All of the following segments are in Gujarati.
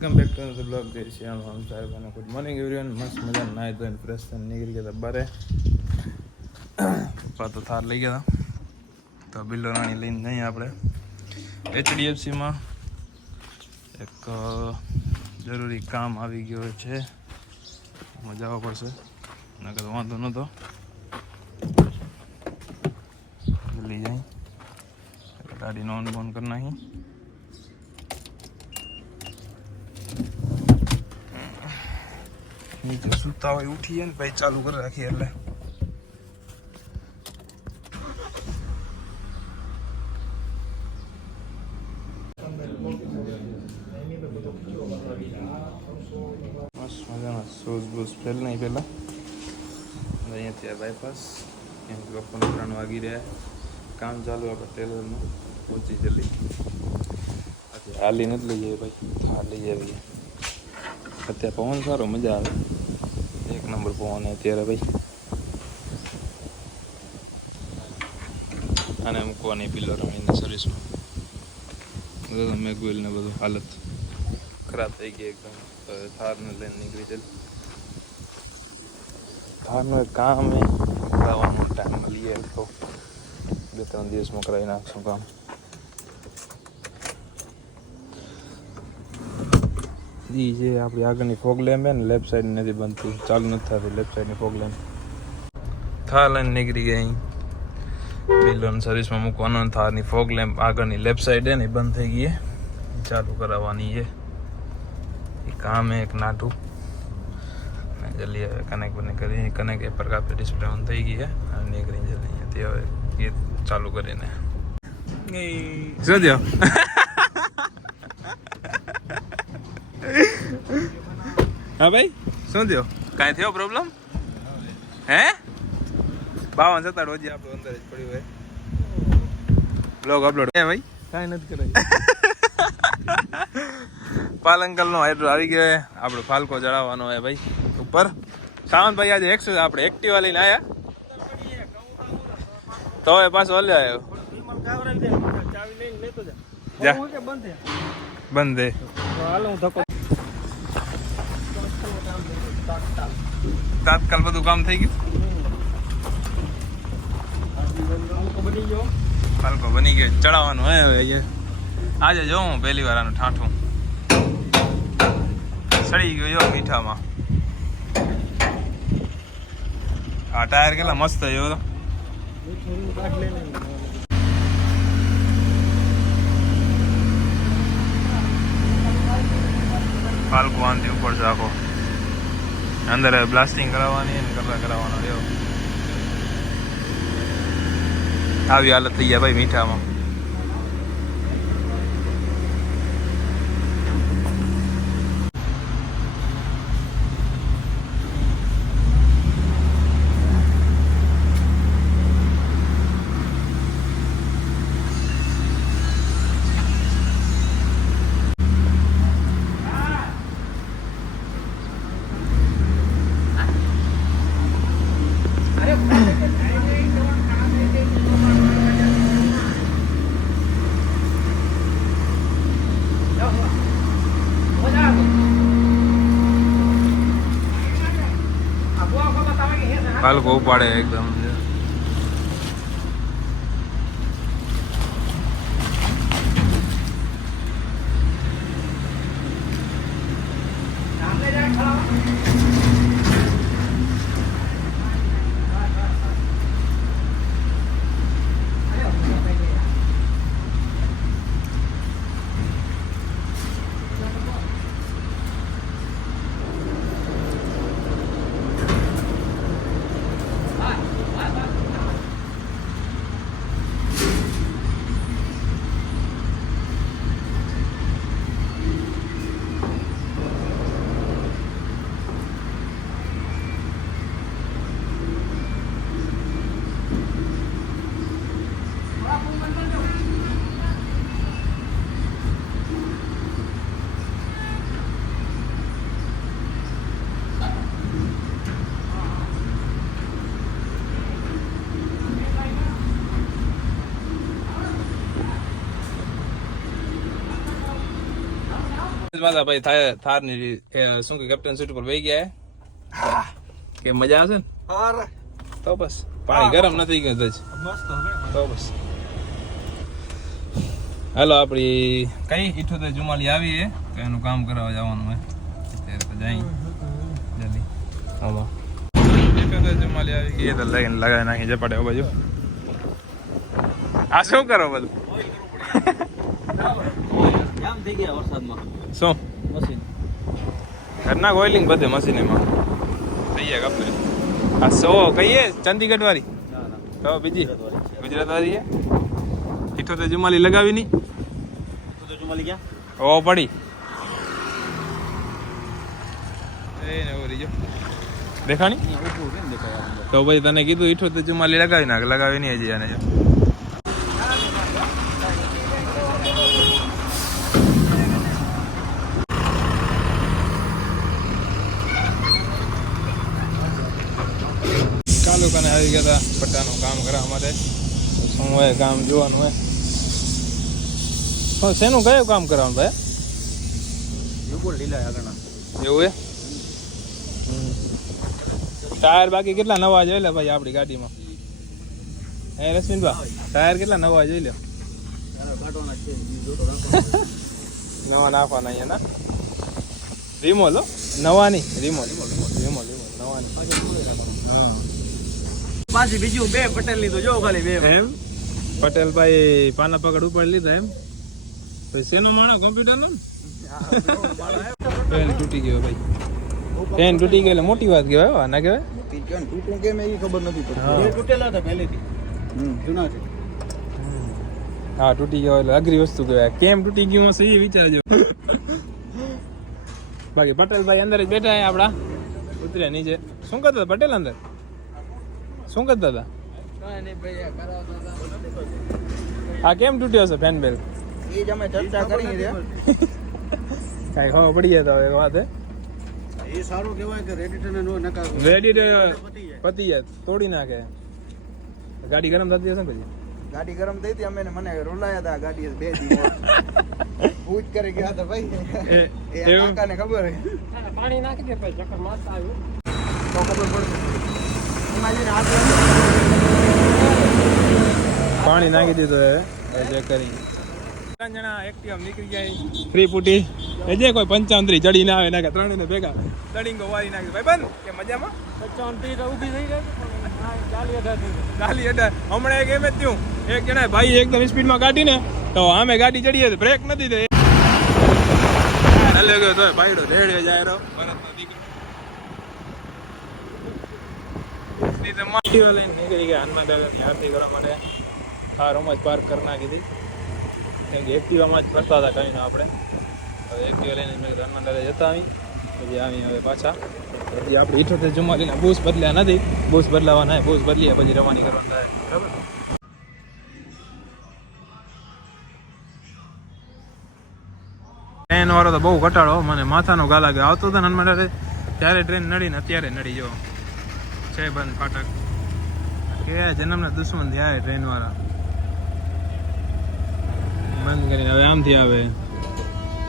Welcome back to the blog જય શ્રી રામ હમ સાહેબ અને ગુડ મોર્નિંગ એવરીવન મસ્ત મજા નાઈ ધોઈને ફ્રેશ થઈને નીકળી ગયા હતા બારે પપ્પા તો થાર લઈ ગયા હતા તો બિલ્લો રાણી લઈને જઈએ આપણે HDFCમાં એક જરૂરી કામ આવી ગયો છે મજા આવવા પડશે નકર વાંધો નહોતો જલ્દી જાય ગાડીનો ઓન બોન કરી નાખી નીચે સુતા હોય ઉઠીએ ને ભાઈ ચાલુ કરી રાખીએ એટલે મસ્ત મજાના શૂઝ બૂઝ ફેલ નહીં પહેલાં અહીંયાથી આ બાયપાસ કેમ કે બપોરના 3 વાગી રહ્યા કામ ચાલુ આપણે ટેલરનું પહોંચી જલ્દી હાલી નથી લઈ જઈએ ભાઈ થાર લઈ જઈએ અત્યારે પવન સારો મજા આવે એક નંબર પવન અત્યારે ભાઈ આને મૂકવાની પિલ્લો રમીને સર્વિસમાં મેગવેલ ને બધું હાલત ખરાબ થઈ ગઈ એકદમ થારને લઈને નીકળી જલ્દી થારનું એક કામ એ કરાવવાનું ટાઈમમાં લઈએ તો 2-3 દિવસમાં કરાવી નાખશું કામ એ જે આપણી આગળની ફોગ લેમ્પ હે ને લેફ્ટ સાઈડ નથી બનતી ચાલુ નથી થતી લેફ્ટ સાઈડની ફોગ લેમ્પ થાર લઈને નીકળી ગઈ બિલ્લોની સર્વિસમાં મૂકવાનો થારની ફોગ લેમ્પ આગળની લેફ્ટ સાઈડ હે ને બંધ થઈ ગઈ ચાલુ કરાવવાની છે એ કામ હે એક નાટું જલ્દી હવે કનેક્ટ બને કરી કનેક્ટ એ પર કાપી ડિસ્પ્લે ઓન થઈ ગઈ હે અને નીકળી જલ્દી અહીંયાથી હવે ગીત ચાલુ કરીને શું થયો હા ભાઈ શું થયો કાંઈ થયો પ્રોબ્લેમ હે 52-57 હજી આપણું અંદર જ પડ્યું હોય બ્લોગ અપલોડ હે ભાઈ કાંઈ નથી કરાયું પાલંકલનો હાઇડ્રો આવી ગયો હે આપણો ફાલકો ચડાવવાનો હોય ભાઈ ઉપર સાવંતભાઈ આજે આપણે એક્ટિવા લઈને આવ્યા તો એ પાછો હલ્યો આવ્યો બંધ હે તાત્કાલ બધું કામ થઈ ગયું ફાલકો બની ગયો ચડાવવાનું હે હવે આજે જોઉં પહેલી વાર આનું ઠાઠું સડી ગયો જો મીઠામાં આ ટાયર કેટલા મસ્ત થયો તો ફાલકો આનથી ઉપર છે આખો અંદર બ્લાસ્ટિંગ કરાવવાની ને કરાવવાનો રહ્યો આવી હાલત થઈ ગયા ભાઈ મીઠામાં ફાલકો ઉપાડે એકદમ પાછા ભાઈ થાર ની શું કે કેપ્ટન સીટ ઉપર બેસી ગયા કે મજા આવશે ને તો બસ પાણી ગરમ નથી ગયું જ તો બસ હાલો આપડી કઈ 78 આવી હે એનું કામ કરાવવા જવાનું હે અત્યારે તો જઈ જલ્દી આમાં 78 આવી ગઈ તો લઈને લગાવી નાખી જપાડે બાજુ આ શું કરો બધું જામ થઈ ગયા વરસાદમાં શું મશીન ઘરના ઓઇલિંગ બધે મશીન એમાં થઈ ગયા કપલે આ સો કહીએ ચંદીગઢ વાળી તો બીજી ગુજરાત વાળી હે 78 લગાવી નહીં ક્યાં ઓ પડી એને ઓરી જો દેખાણી તો ભાઈ તને કીધું 78 લગાવી નાખ લગાવી નહીં હજી આને જો કાલુ કને આવી ગયા હતા પટ્ટાનું કામ કરવા માટે શું હોય કામ જોવાનું હોય શેનું કયું કામ કરવાનું ભાઈ લીલા આગળ એવું હે ટાયર બાકી કેટલા નવા જોઈ લે ભાઈ આપણી ગાડીમાં હે રશ્મિનભાઈ ટાયર કેટલા નવા જોઈ લે નવા નાખવાના અહીંયા ના રિમોલ નવા નહીં રિમોલ રિમોલ નવા હા પાછી બીજું બે પટેલ ની તો જો ખાલી બે એમ પટેલ ભાઈ પાના પકડ ઉપર લીધા એમ શેનું માણો કોમ્પ્યુટર નો પેન તૂટી ગયો ભાઈ પેન તૂટી ગયો એટલે મોટી વાત કહેવાય ના કહેવાય તૂટું કેમ એ ખબર નથી પડતી તૂટેલા હતા પહેલેથી જૂના છે હા તૂટી ગયો એટલે અઘરી વસ્તુ કહેવાય કેમ તૂટી ગયું હશે એ વિચારજો બાકી પટેલભાઈ અંદર જ બેઠા આપડા ઉતર્યા નીચે શું કરતા હતા પટેલ અંદર શું કરતા હતા હા કેમ તૂટ્યો હશે ફેન બેલ એ જ અમે ચર્ચા કરી છે કાઈ ખબર પડી જાય તો એક વાત હે એ સારું કહેવાય કે રેડિએટર નો નકાર રેડિએટર પતી જાય તોડી નાખે ગાડી ગરમ થતી હશે ને પછી ગાડી ગરમ થઈ હતી અમે મને રોલાયા હતા ગાડી બે દી પૂછ કરી ગયા હતા ભાઈ એ કાકાને ખબર હે પાણી નાખી દે પછી ચક્કર મારતા આવ્યું તો ખબર પડશે પાણી નાખી દીધું હે ચેક કરી 3 જણા એક્ટિવા નીકળી ગયા ફ્રી પૂટી જે કોઈ 55 ચડી ના આવે નાખે 3 ને ભેગા તડીંગો વારી નાખી ભાઈ બંધ કે મજામાં 55 તો ઊભી થઈ ગઈ 40 હમણાં એક એમ જ થયું એક જણા ભાઈ એકદમ સ્પીડમાં કાઢીને તો આમે ગાડી ચડીએ તો બ્રેક નથી દે હલે ગયો તો બાઈડો લેડે જાય રો ભરતનો દીકરો માટીઓ લઈને નીકળી ગયા હનુમાન દાદાની આરતી કરવા માટે આ રમત પાર્ક કરી નાખી હતી એક્ટિવામાં જ ફરતા હતા કંઈ આપણે હવે એક્ટિવા લઈને મેં હનુમાન દાદા જતા આવી પછી આવી હવે પાછા પછી આપણે 78 બૂસ બદલ્યા નથી બૂસ બદલાવાના બૂસ બદલીએ પછી રવાની કરવાનું થાય બરાબર ટ્રેન વાળો તો બહુ ઘટાડો મને માથાનો ગા લાગે આવતો હતો ને હનુમાન દાદા ત્યારે ટ્રેન નડીને અત્યારે નડી જો છે બંધ ફાટક કે જન્મના દુશ્મન થયા ટ્રેન વાળા બંધ કરીને હવે આમથી આવે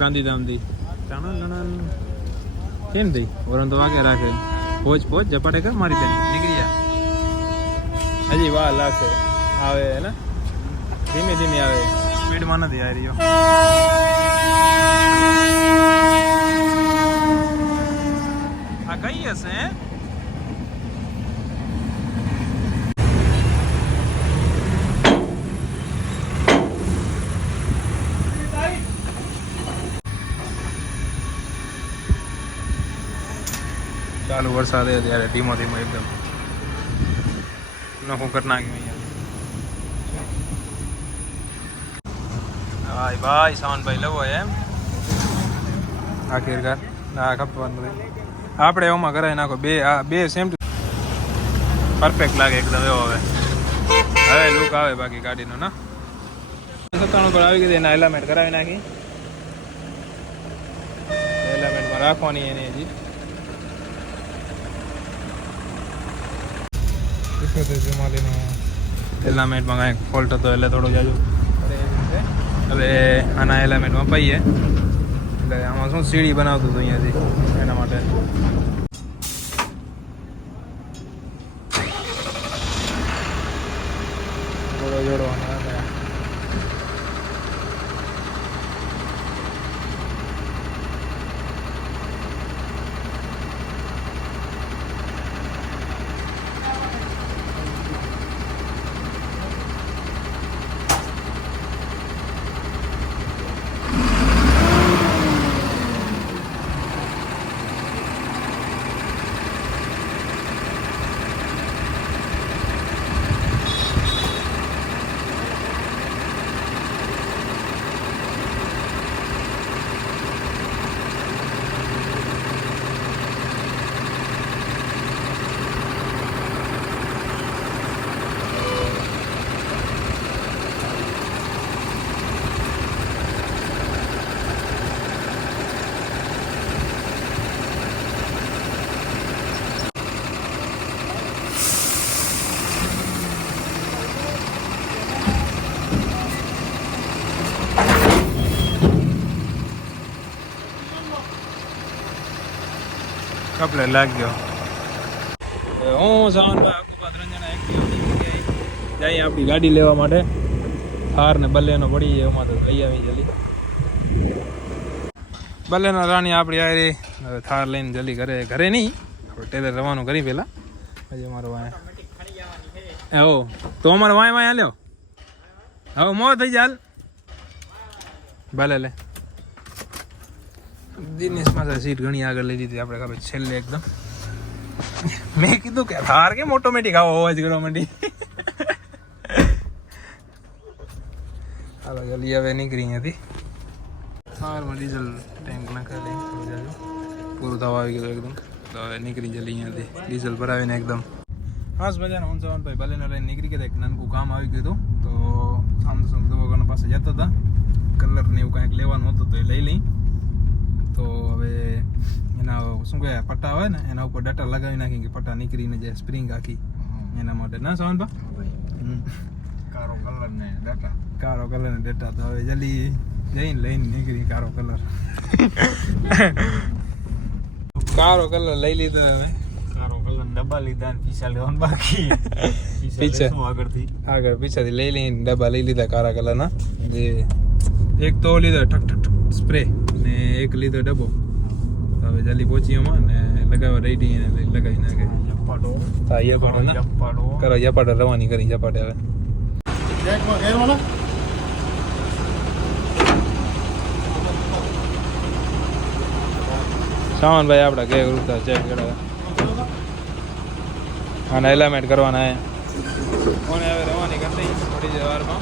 ગાંધીધામથી કેમ થઈ વરણ તો વાગે રાખે પોચ ઝપાટે કર મારી બેન નીકળી જાય હજી વાર લાગશે આવે ને ધીમે ધીમે આવે સ્પીડમાં નથી આવી રહ્યો આ કઈ હશે ચાલુ વરસાદ ત્યારે ધીમો ધીમો એકદમ નખું કરી નાખ્યું ભાઈ ભાઈ સાવનભાઈ લેવો એમ આખીરકાર આ ખપવાનું આપણે એમાં કરાવી નાખો બે સેમ પરફેક્ટ લાગે એકદમ એવો હવે લુક આવે બાકી ગાડીનો ના 97 પર આવી ગઈ એના એલામેન્ટ કરાવી નાખી એલામેન્ટમાં રાખવાની એની હજી એલામેન્ટમાં કાંઈક ફોલ્ટ હતો એટલે થોડું જાજુ હવે આના એલામેન્ટમાં પાઈએ એટલે આમાં શું સીડી બનાવતું હતું અહીંયાથી એના માટે. ઘોડો જોડવાનો એટલે કપલે લાગ્યો. હું સાવનભાઈ આખું 3 જણા એક્ટિવા જઈએ આપણી ગાડી લેવા માટે. થાર ને બલેનો પડી જાય એમાં તો લઈ આવી જલ્દી. બલેનો રાણી આપણી આવી હવે થાર લઈને જલ્દી ઘરે નહીં આપણે ટેલર રવાનું કરી પહેલાં. હજી અમારો વાય હો તો અમારે વાય હાલ્યો હવે મો થઈ જાય. ભલે લે દિનેશમાં સીટ ઘણી આગળ લઈ લીધી આપણે ખબર છેલ્લે એકદમ. મેં કીધું કે થાર કેમ ઓટોમેટિક આવો અવાજ કરવા માંડી. હાલો જલ્દી હવે નીકળી હતી. થારમાં ડીઝલ ટેન્ક નાખેલી પૂરું થવા આવી ગયું એકદમ. તો હવે નીકળી જલ્દી અહીંયાથી ડીઝલ ભરાવીને એકદમ. ખાસ મજાને હું ભાઈ બલેનો લઈને નીકળી ગયા. એક નાનકું કામ આવી ગયું હતું તો સામસંગ દવાખાના પાસે જતા હતા. કલર ને એવું કંઈક લેવાનું હતું તો એ લઈ લઈ. તો હવે એના શું કહે પટ્ટા હોય ને એના ઉપર ડટા લગાવી નાખી કે પટ્ટા નીકળીને જે સ્પ્રિંગ આખી એના માટે ના સવાનભા કારો કલર ને ડટા. તો હવે જલ્દી જઈને લઈને નીકળી કારો કલર. કારો કલર લઈ લીધો હવે. કારો કલર ડબ્બા લીધા ને પીછા લેવાનું બાકી. આગળ પીછાથી લઈ લઈને ડબ્બા લઈ લીધા કારા કલરના. જે એક તો લીધો ઠક ઠક ઠક સ્પ્રે ને એક લીધો ડબ્બો. હવે જલ્દી પહોંચી એમાં ને લગાવવા રેડી એને લગાવી નાખે. હા યપાડો કરો યપાડો રવાની કરી યપાડે હવે. સામાનભાઈ આપડા ઘેર ઉતર ચેક કરાવે અને એલામેન્ટ કરવાના હે. કોને હવે રવાની કરી થોડી જ વારમાં.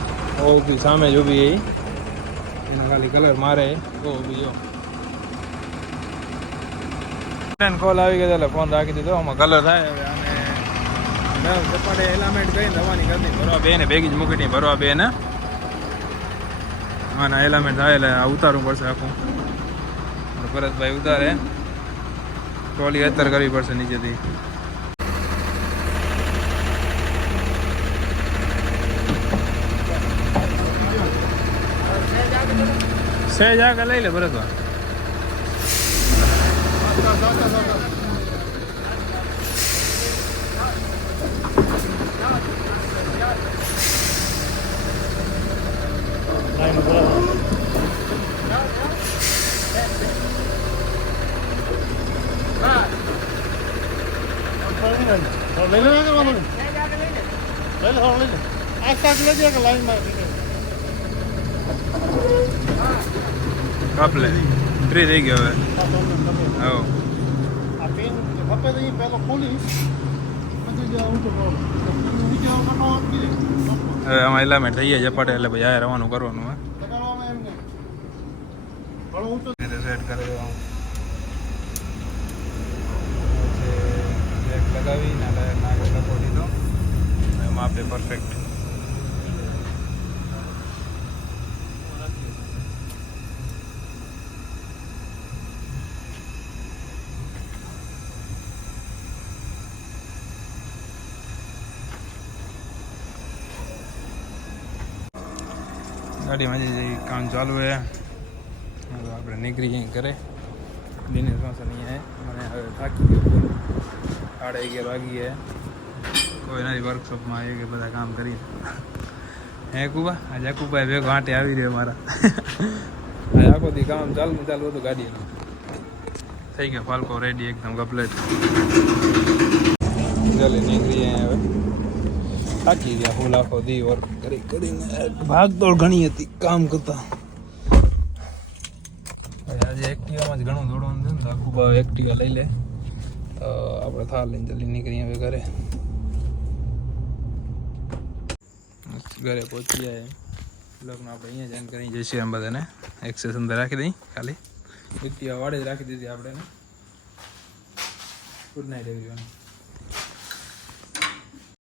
ઓથી સામે જ ઊભી એના ખાલી કલર મારે ઊભી કોલ આવી ગયો એટલે ફોન રાખી દીધો. આમાં કલર થાય હવે અને ચપાડે એલામેન્ટ કરીને રવાની કરી ભરવા બે ને ભેગી જ મૂકી ભરવા બે ને આના એલામેન્ટ થાય એટલે ઉતારવું પડશે આખું. ભરતભાઈ ઉતારે ટ્રોલી અત્તર કરવી પડશે નીચેથી. સહેજ આગળ લઈ લે ભરતભાઈ. કાપલે ફ્રી થઈ ગયો હવે. હવે આમાં એલામેન્ટ થઈ જાય ઝપાટે એટલે ભાઈ આ રવાનું કરવાનું હે. સેટ કરી દેવાનું લગાવીને નાગે લખો દીધો એમાં આપણે પરફેક્ટ. गाड़ी में काम चालू है. આપણે નીકળી જઈએ ઘરે. દિનેશ વાસણ અહીંયા મને હવે થાકી ગયો ફૂલ. 11:30 વાગી ગયા. કોઈ નથી વર્કશોપમાં આવી કે બધા કામ કરી. હે કુબા આજે કુબાઈ ભેગો આંટે આવી રહ્યો મારા. આજે આખો દી કામ ચાલુ હતું ગાડીનું. થઈ ગયો ફાલ્કો રેડી એકદમ કમ્પ્લીટ. ચાલે નીકળી જાય હવે. થાકી ગયા ફૂલ આખો દી વર્ક કરીને. ભાગદોડ ઘણી હતી કામ કરતા. આજે એક્ટિવામાં જ ઘણું દોડવાનું છે ને તો આખું ભાવ એક્ટિવા લઈ લે તો આપણે થાર લઈને જલ્દી નીકળી હવે ઘરે. ઘરે પહોંચી જાય બ્લોગમાં આપણે અહીંયા જોઈન કરી જઈશું એમ બધાને. એક્સેસ અંદર રાખી દઈ ખાલી એક્ટિવા વાળે જ રાખી દીધી આપણે. Good night everyone.